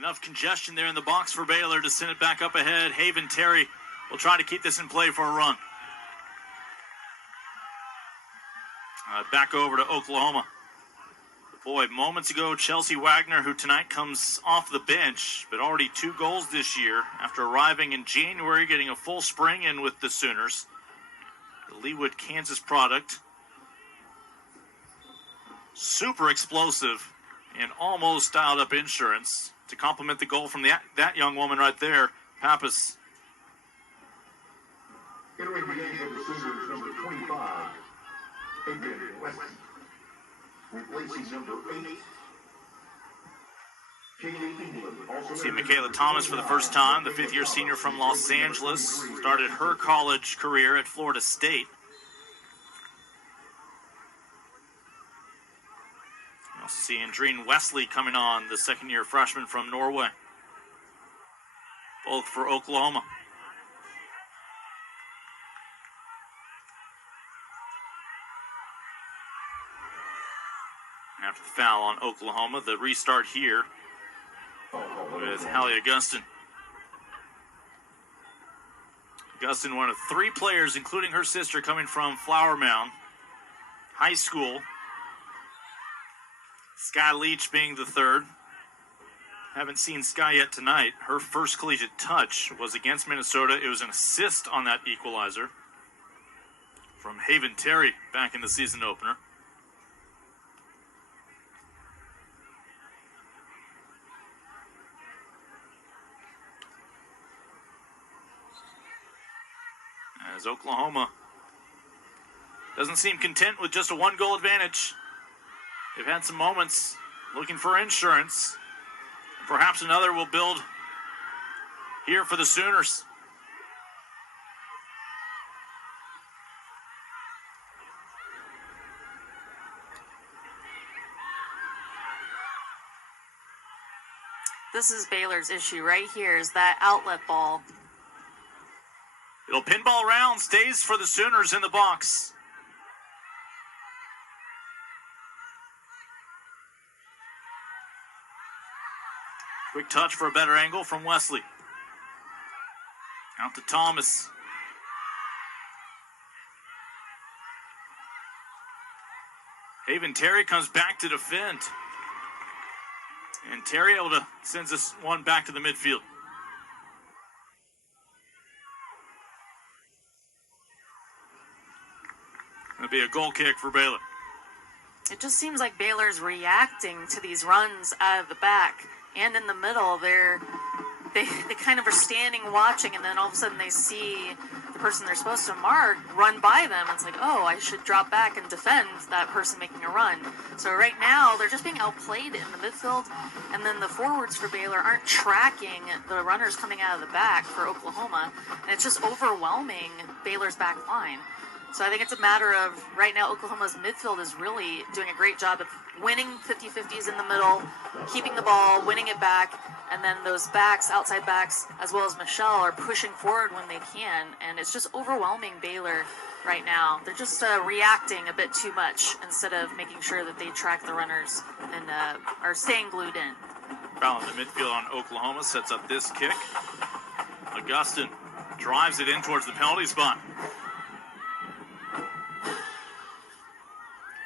Enough congestion there in the box for Baylor to send it back up ahead. Haven Terry will try to keep this in play for a run. Back over to Oklahoma. Boy, moments ago, Chelsea Wagner, who tonight comes off the bench, but already 2 goals this year after arriving in January, getting a full spring in with the Sooners. The Leawood, Kansas product. Super explosive and almost dialed up insurance to complement the goal from that young woman right there, Pappas. Entering the game of the Sooners, number 25, Andrine Westlie. Replacing number 8, see Michaela Thomas for the first time, the 5th-year senior from Los Angeles. Started her college career at Florida State. You also see Andrine Westlie coming on, the 2nd-year freshman from Norway. Both for Oklahoma. After the foul on Oklahoma, the restart here with Hallie Augustin. Augustin, one of 3 players, including her sister, coming from Flower Mound High School. Sky Leach being the 3rd. Haven't seen Sky yet tonight. Her first collegiate touch was against Minnesota. It was an assist on that equalizer from Haven Terry back in the season opener. As Oklahoma doesn't seem content with just a 1-goal advantage. They've had some moments looking for insurance. Perhaps another will build here for the Sooners. This is Baylor's issue right here, is that outlet ball. It'll pinball around, stays for the Sooners in the box. Quick touch for a better angle from Westlie. Out to Thomas. Haven Terry comes back to defend. And Terry able to send this one back to the midfield. It'll be a goal kick for Baylor. It just seems like Baylor's reacting to these runs out of the back and in the middle. They kind of are standing watching, and then all of a sudden they see the person they're supposed to mark run by them. It's like, oh, I should drop back and defend that person making a run. So right now they're just being outplayed in the midfield, and then the forwards for Baylor aren't tracking the runners coming out of the back for Oklahoma, and it's just overwhelming Baylor's back line. So I think it's a matter of, right now, Oklahoma's midfield is really doing a great job of winning 50-50s in the middle, keeping the ball, winning it back, and then those backs, outside backs, as well as Michelle, are pushing forward when they can, and it's just overwhelming Baylor right now. They're just reacting a bit too much instead of making sure that they track the runners and are staying glued in. Foul in the midfield on Oklahoma sets up this kick. Augustin drives it in towards the penalty spot.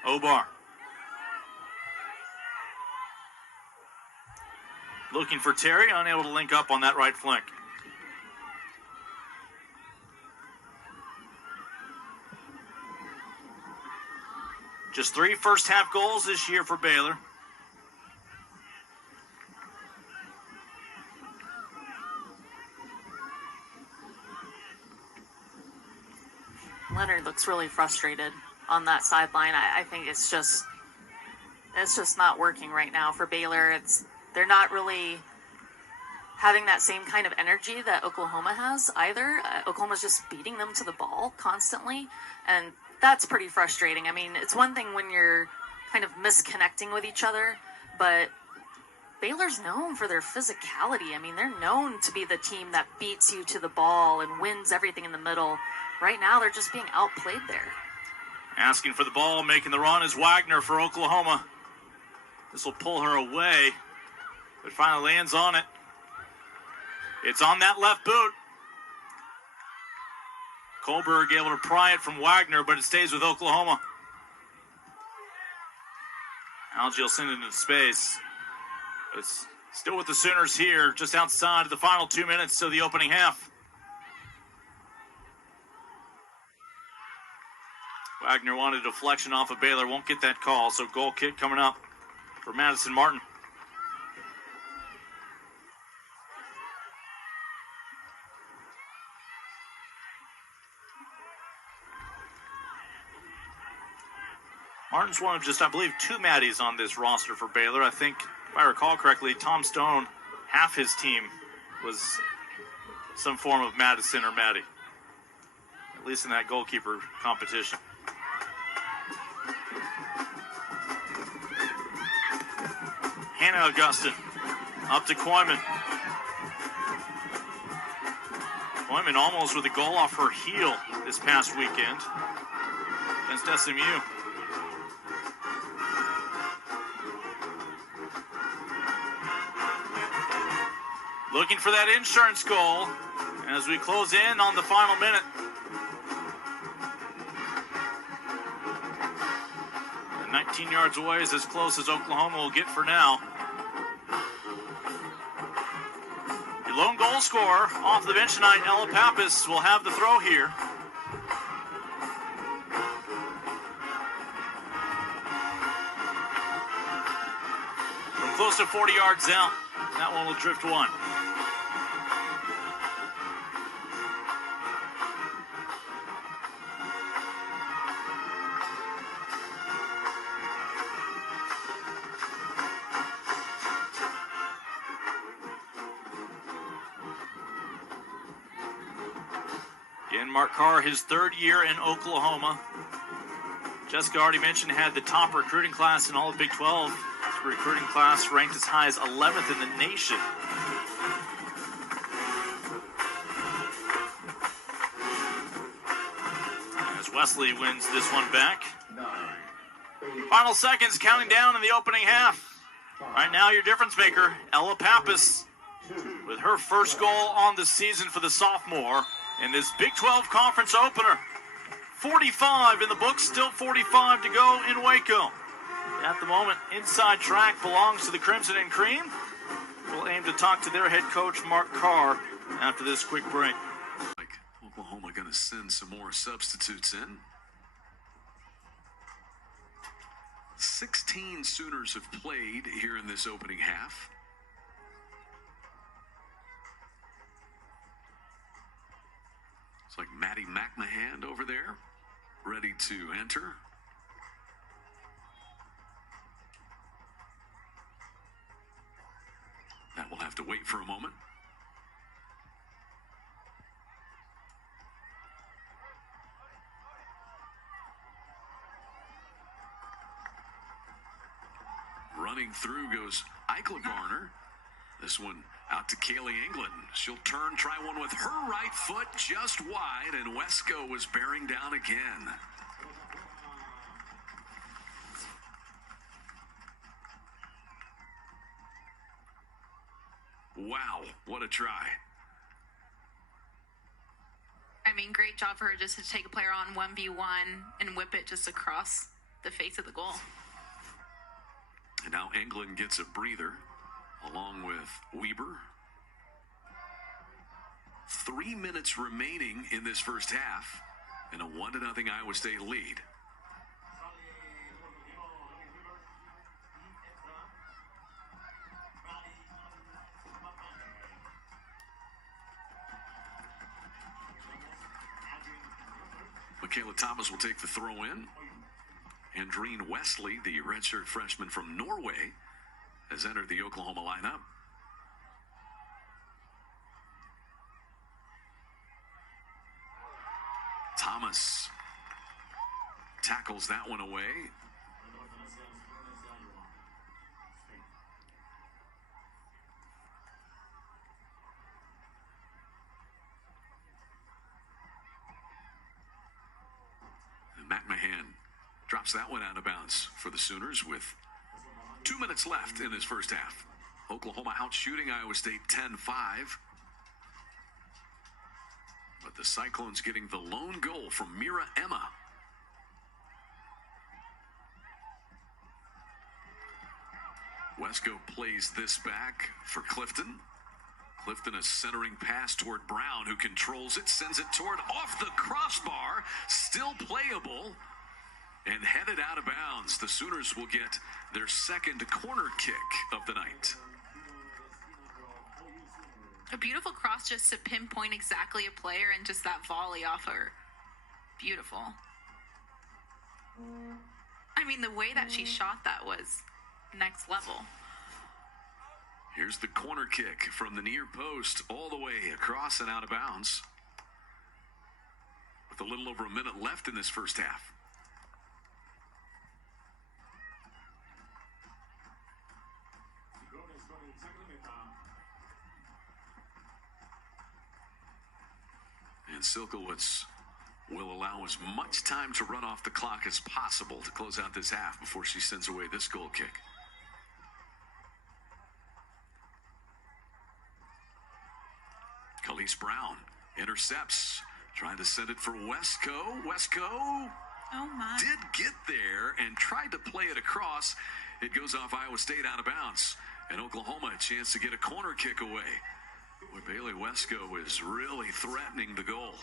Obar. Looking for Terry, unable to link up on that right flank. Just 3 first-half goals this year for Baylor. Leonard looks really frustrated on that sideline. I think it's just not working right now for Baylor. They're not really having that same kind of energy that Oklahoma has either. Oklahoma's just beating them to the ball constantly, and that's pretty frustrating. I mean, it's one thing when you're kind of misconnecting with each other, but Baylor's known for their physicality. I mean, they're known to be the team that beats you to the ball and wins everything in the middle. Right now, they're just being outplayed there. Asking for the ball, making the run is Wagner for Oklahoma. This will pull her away. but finally lands on it. It's on that left boot. Kohlberg able to pry it from Wagner, but it stays with Oklahoma. Algie will send it into space. It's still with the Sooners here, just outside of the final 2 minutes of the opening half. Wagner wanted a deflection off of Baylor, won't get that call, so goal kick coming up for Madison Martin. Martin's one of just, I believe, 2 Maddies on this roster for Baylor. I think, if I recall correctly, Tom Stone, half his team was some form of Madison or Maddie, at least in that goalkeeper competition. Hannah Augustin up to Koyman. Koyman almost with a goal off her heel this past weekend against SMU. Looking for that insurance goal as we close in on the final minute. And 19 yards away is as close as Oklahoma will get for now. The lone goal scorer off the bench tonight, Ella Pappas, will have the throw here. From close to 40 yards out, that one will drift one. Again, Mark Carr, his 3rd year in Oklahoma. Jessica already mentioned had the top recruiting class in all of Big 12. His recruiting class ranked as high as 11th in the nation. As Westlie wins this one back. Final seconds counting down in the opening half. Right now, your difference maker, Ella Pappas, with her first goal on the season for the sophomore in this Big 12 conference opener. 45 in the books, still 45 to go in Waco. At the moment, inside track belongs to the Crimson and Cream. We'll aim to talk to their head coach, Mark Carr, after this quick break. Oklahoma going to send some more substitutes in. 16 Sooners have played here in this opening half. It's like Maddie McMahon over there, ready to enter. That will have to wait for a moment. Running through goes Eichelgarner. This one out to Kaylee England. She'll turn, try one with her right foot just wide, and Wesco was bearing down again. Wow, what a try. I mean, great job for her just to take a player on 1v1 and whip it just across the face of the goal. And now England gets a breather along with Weber. 3 minutes remaining in this first half and a 1-0 Iowa State lead. Michaela Thomas will take the throw in. Andrine Westlie, the redshirt freshman from Norway, has entered the Oklahoma lineup. Thomas tackles that one away. And McMahon drops that one out of bounds for the Sooners with 2 minutes left in this first half. Oklahoma out shooting Iowa State 10-5. But the Cyclones getting the lone goal from Mira Emma. Wesco plays this back for Clifton. Clifton, a centering pass toward Brown, who controls it, sends it toward off the crossbar, still playable, and headed out of bounds. The Sooners will get their second corner kick of the night. A beautiful cross just to pinpoint exactly a player, and just that volley off her. Beautiful. I mean, the way that she shot that was next level. Here's the corner kick from the near post all the way across and out of bounds. With a little over a minute left in this first half. And Silkowitz will allow as much time to run off the clock as possible to close out this half before she sends away this goal kick. Khalees Brown intercepts, trying to send it for Wesco. Wesco Oh my. did get there and tried to play it across. It goes off Iowa State out of bounds. And Oklahoma a chance to get a corner kick away. Boy, Bailey Wesco is really threatening the goal.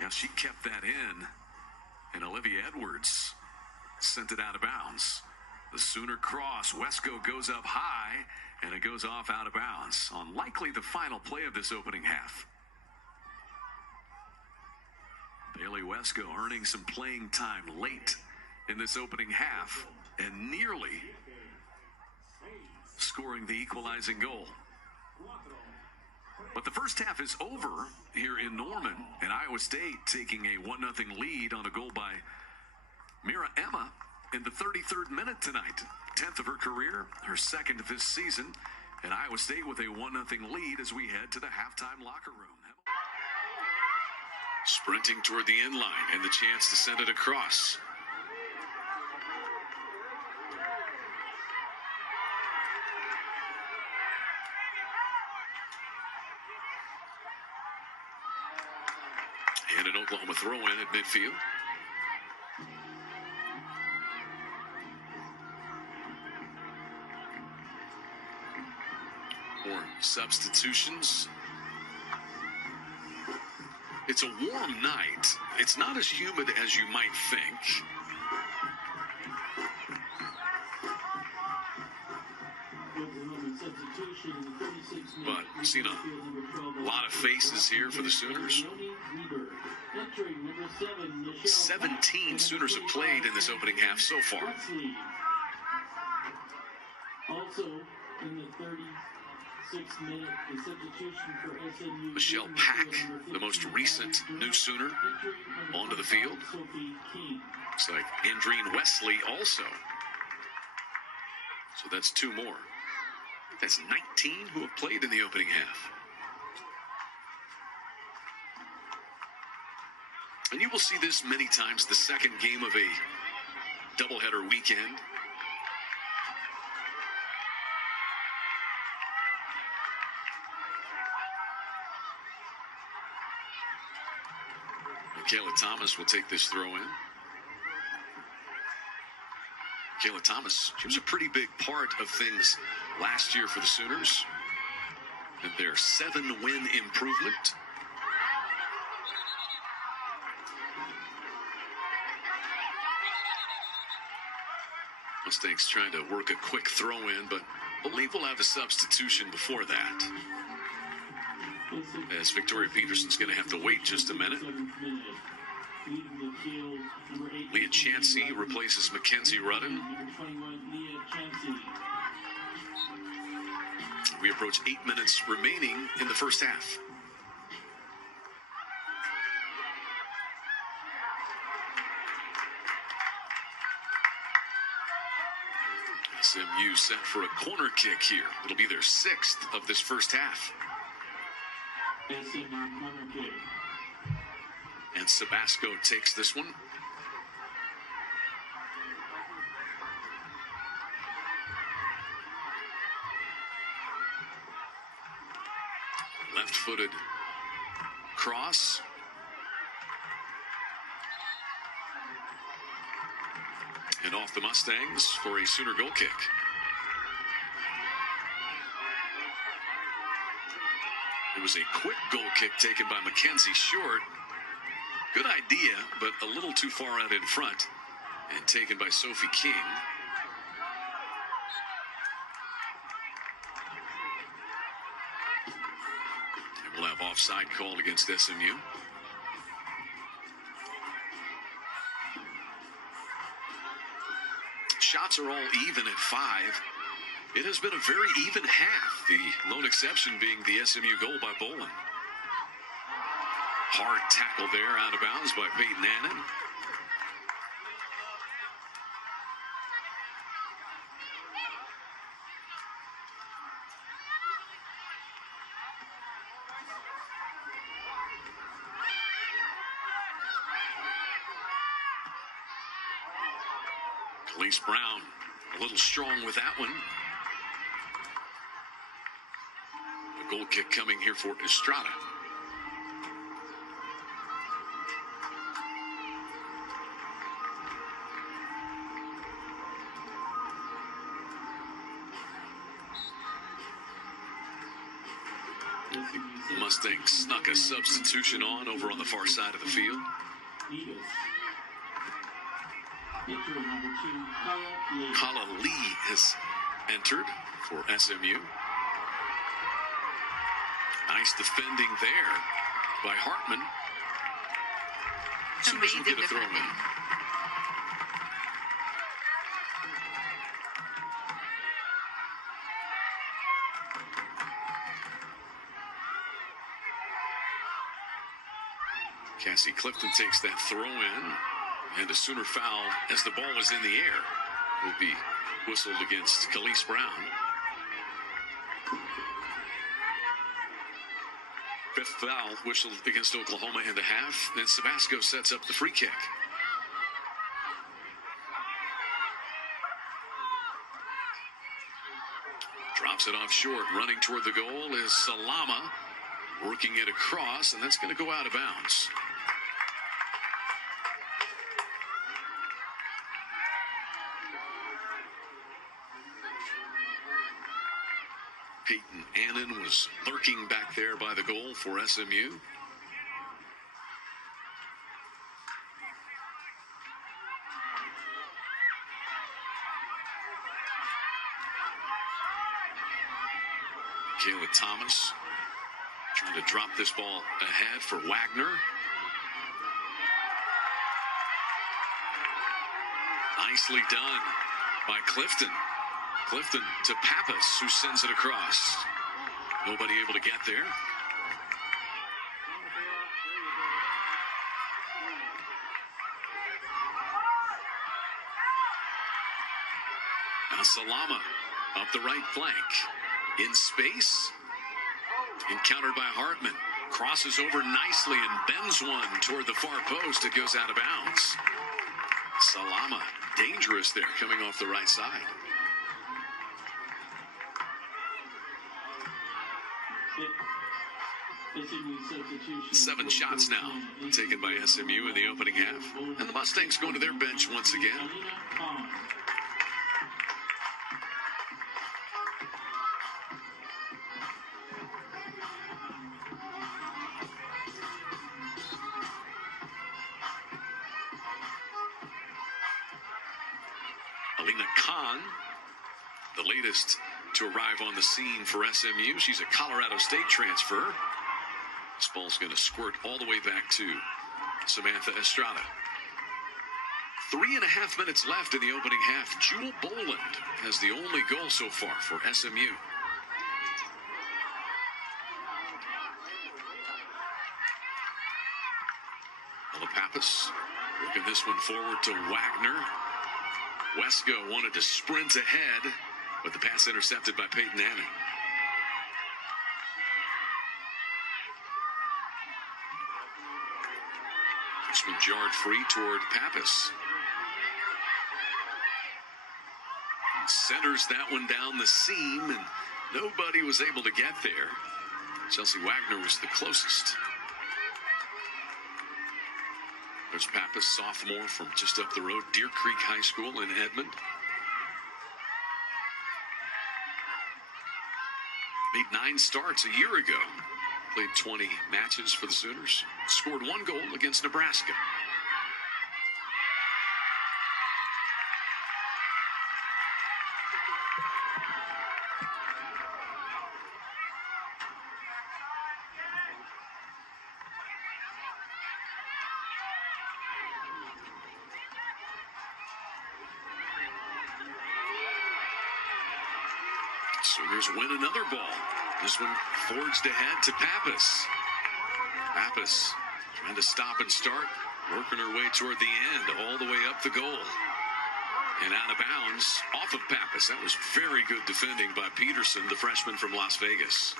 Yeah, she kept that in. And Olivia Edwards sent it out of bounds. The Sooner cross. Wesco goes up high, and it goes off out of bounds on likely the final play of this opening half. Bailey Wesco earning some playing time late in this opening half and nearly scoring the equalizing goal. But the first half is over here in Norman, and Iowa State taking a 1-0 lead on a goal by Mira Emma in the 33rd minute tonight. 10th of her career, her second of this season, and Iowa State with a 1-0 lead as we head to the halftime locker room. Sprinting toward the end line and the chance to send it across. And an Oklahoma throw in at midfield. More substitutions. It's a warm night. It's not as humid as you might think. But seen a lot of faces here for the Sooners. 17 Sooners have played in this opening half so far. Also in the 36th minute, the substitution for SMU. Michelle Pack, the most recent new Sooner, onto the field. Looks like Andrine Westlie also. So that's two more. That's 19 who have played in the opening half. And you will see this many times, the second game of a doubleheader weekend. Kayla Thomas will take this throw in. Kayla Thomas, she was a pretty big part of things last year for the Sooners. And their 7-win improvement. Mustangs trying to work a quick throw in, but believe we'll have a substitution before that. As Victoria Peterson's going to have to wait just a minute. Leah Chansey replaces Mackenzie Rudden. We approach 8 minutes remaining in the first half. SMU set for a corner kick here. It'll be their 6th of this first half. SMU corner kick. And Sabasco takes this one. Left-footed cross. And off the Mustangs for a Sooner goal kick. It was a quick goal kick taken by Mackenzie Short. Good idea, but a little too far out in front. And taken by Sophie King. And we'll have offside called against SMU. Shots are all even at 5. It has been a very even half, the lone exception being the SMU goal by Bolin. Hard tackle there, out of bounds by Peyton Annan. Elise Brown a little strong with that one. A goal kick coming here for Estrada. Mustangs snuck a substitution on over on the far side of the field. Kala Lee has entered for SMU. Nice defending there by Hartman. Sooners will get a throw in. Cassie Clifton takes that throw in, and a Sooner foul as the ball is in the air will be whistled against Khalees Brown. Fifth foul whistled against Oklahoma in the half, and Sabasco sets up the free kick. Drops it off short. Running toward the goal is Salama, working it across, and that's going to go out of bounds. Peyton Annan was lurking back there by the goal for SMU. Kayla Thomas trying to drop this ball ahead for Wagner. Nicely done by Clifton. Clifton to Pappas, who sends it across. Nobody able to get there. Now Salama up the right flank. In space. Encountered by Hartman. Crosses over nicely and bends one toward the far post. It goes out of bounds. Salama, dangerous there, coming off the right side. Seven shots now taken by SMU in the opening half. And the Mustangs going to their bench once again. Alina Khan, the latest to arrive on the scene for SMU. She's a Colorado State transfer. This ball's going to squirt all the way back to Samantha Estrada. 3.5 minutes left in the opening half. Jewel Boland has the only goal so far for SMU. Ella Pappas working this one forward to Wagner. Wesco wanted to sprint ahead, but the pass intercepted by Peyton Annan. This one jarred free toward Pappas. And centers that one down the seam, and nobody was able to get there. Chelsea Wagner was the closest. There's Pappas, sophomore from just up the road, Deer Creek High School in Edmond. Made 9 starts a year ago. Played 20 matches for the Sooners. Scored 1 goal against Nebraska. Sooners win another ball. This one forged ahead to Pappas. Pappas trying to stop and start, working her way toward the end, all the way up the goal. And out of bounds, off of Pappas. That was very good defending by Peterson, the freshman from Las Vegas.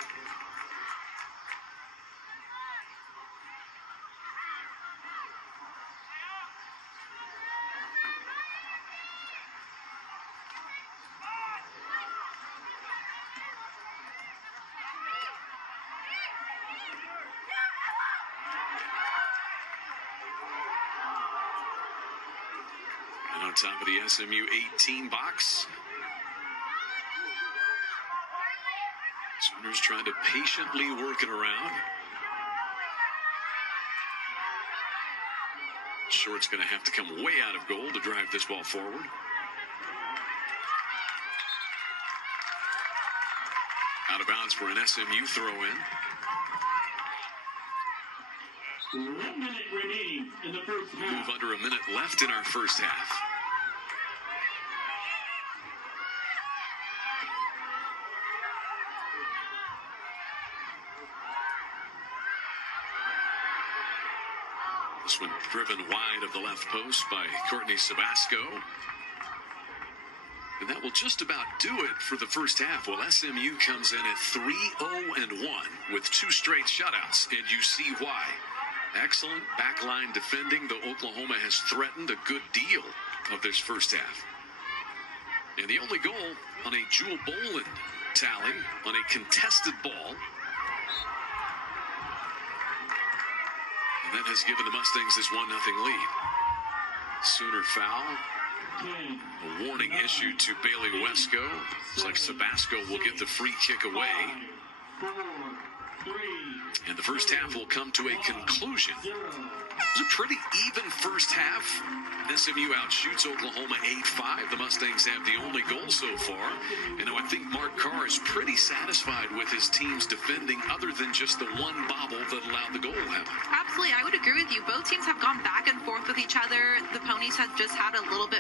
On top of the SMU 18 box. Sooners trying to patiently work it around. Short's going to have to come way out of goal to drive this ball forward. Out of bounds for an SMU throw-in. 1 minute remaining in the first half. Move under a minute left in our first half. This one driven wide of the left post by Courtney Sabasco. And that will just about do it for the first half. Well, SMU comes in at 3-0-1 with 2 straight shutouts, and you see why. Excellent backline defending, though Oklahoma has threatened a good deal of this first half. And the only goal on a Jewel Boland tally on a contested ball. And that has given the Mustangs this 1-0 lead. Sooner foul. A warning issued to Bailey Wesco. Looks like Sabasco will get the free kick away. And the first half will come to a conclusion. It was a pretty even first half. SMU outshoots Oklahoma 8-5. The Mustangs have the only goal so far. And I think Mark Carr is pretty satisfied with his team's defending, other than just the one bobble that allowed the goal to happen. Absolutely, I would agree with you. Both teams have gone back and forth with each other. The Ponies have just had a little bit